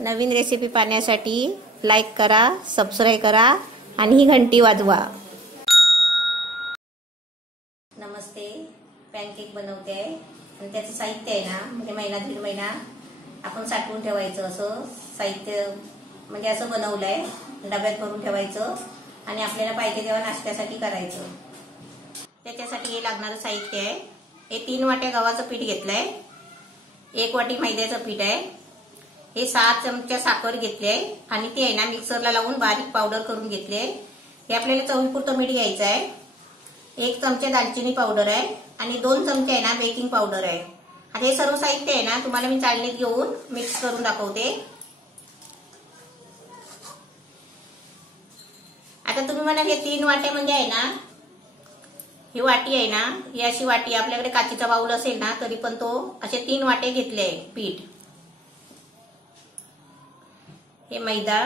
नवीन recipe पाहण्यासाठी like करा, subscribe करा आणि ही घंटी वाजवा। नमस्ते, पॅनकेक बनवते आहे आणि त्याचं साहित्य आहे ना, म्हणजे महिना दीड महिना आपण साठवून ठेवायचं। असं साहित्य म्हणजे असं बनवलंय, डब्यात भरून ठेवायचं आणि आपल्याला पाहिजे तेव्हा नाश्त्यासाठी करायचं। त्याच्यासाठी हे लागणारं साहित्य आहे, हे 3 वाट्या गव्हाचं पीठ घेतलंय, 1 वाटी मैद्याचं पीठ आहे, हे 6 चमचे साखर घेतली आहे आणि ते आहे ना मिक्सरला लावून बारीक पावडर करून घेतली आहे। हे आपल्याला चवीपुरतं मीठ घ्यायचं आहे, 1 चमचा दालचिनी पावडर आहे आणि 2 चमचे आहे ना बेकिंग पावडर आहे। आता हे सर्व साहित्य आहे ना तुम्हाला मी चाळणीत घेऊन मिक्स करून दाखवते। आता तुम्ही म्हणाल हे 3 वाट्या म्हणजे आहे ना, ही वाटी आहे ना, ही अशी वाटी, आपल्याकडे काचीचा बाउल असेल ना तरी पण तो असे 3 वाटे घेतले आहे पीठ। हे मैदा,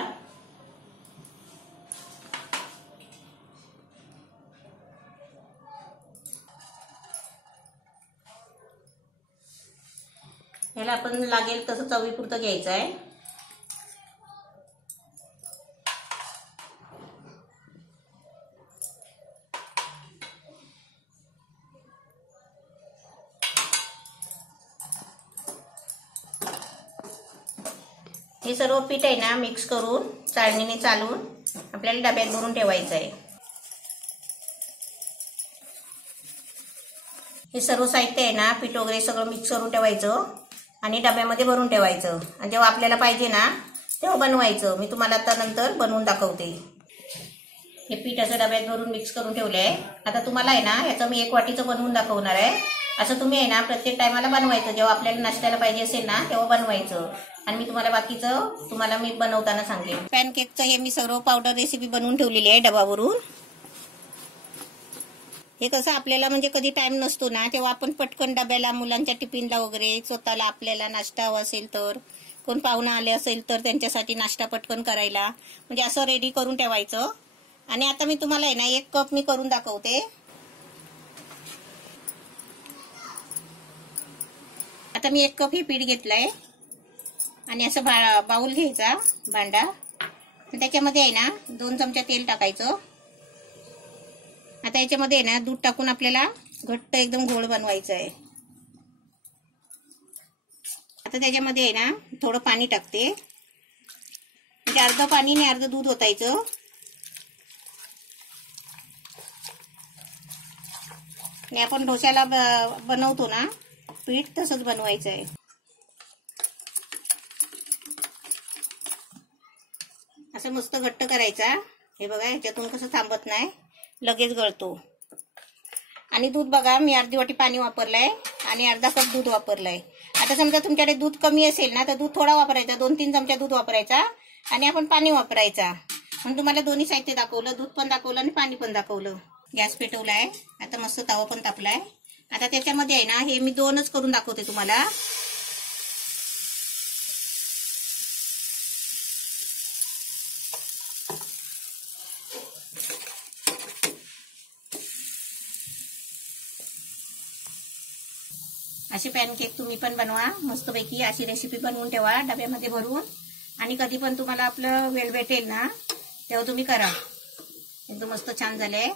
ह्याला आपण लागेल तसं चवीपुरतं घ्यायचं आहे। हे सर्व पीठ आहे ना मिक्स करून चाळणीने चालून आपल्याला डब्यात भरून ठेवायचं आहे। हे सर्व साहित्य आहे ना, पीठ वगैरे सगळं मिक्स करून ठेवायचं आणि डब्यामध्ये भरून ठेवायचं आणि जेव्हा आपल्याला पाहिजे ना तेव्हा बनवायचं। मी तुम्हाला आता नंतर बनवून दाखवते। हे पीठ असं डब्यात भरून मिक्स करून ठेवले आहे। आता तुम्हाला आहे ना याचं मी 1 वाटीचं बनवून दाखवणार आहे। असं तुम्ही आहे ना प्रत्येक टायमाला बनवायचं, जेव्हा आपल्याला नाश्त्याला पाहिजे असेल ना तेव्हा बनवायचं आणि मी तुम्हाला बाकीचं मी बनवताना सांगेन। पॅनकेकचं हे मी सर्व पावडर रेसिपी बनवून ठेवलेली आहे डबावरून। हे कसं आपल्याला म्हणजे कधी टाइम नसतो ना तेव्हा आपण पटकन डब्याला, मुलांच्या टिफिनला वगैरे, स्वतःला आपल्याला नाश्ता हवा असेल तर, कोण पाहुणा आले असेल तर त्यांच्यासाठी नाश्ता पटकन करायला म्हणजे असं रेडी करून ठेवायचं। आणि आता मी तुम्हाला आहे ना 1 कप मी करून दाखवते। आता मी 1 कप हे पीठ घेतलंय आणि असं बाउल घ्यायचा, भांडा, त्याच्यामध्ये आहे ना 2 चमचा तेल टाकायचं। आता याच्यामध्ये आहे ना दूध टाकून आपल्याला घट्ट एकदम गोड बनवायचं आहे। आता त्याच्यामध्ये आहे ना थोडं पाणी टाकते, म्हणजे अर्ध पाणी आणि अर्ध दूध ओतायचं। आणि आपण डोश्याला बनवतो ना पीठ तसंच बनवायचं आहे। असं मस्त घट्ट करायचा। हे बघा ह्याच्यातून कसं थांबत नाही, लगेच गळतो। आणि दूध बघा मी अर्धी वाटी पाणी वापरलंय आणि अर्धा कप दूध वापरलंय। आता समजा तुमच्याकडे दूध कमी असेल ना तर दूध थोडा वापरायचा, 2-3 चमचा दूध वापरायचा आणि आपण पाणी वापरायचा। म्हणून तुम्हाला दोन्ही साहित्य दाखवलं, दूध पण दाखवलं आणि पाणी पण दाखवलं। गॅस पेटवलाय, आता मस्त तवा पण तापलाय। आता त्याच्यामध्ये आहे ना हे मी 2च करून दाखवते तुम्हाला। असे पॅनकेक तुम्ही पण बनवा मस्तपैकी, अशी रेसिपी बनवून ठेवा डब्यामध्ये भरून आणि कधी पण तुम्हाला आपलं वेळ भेटेल ना तेव्हा तुम्ही करा। एकदम मस्त छान झाले।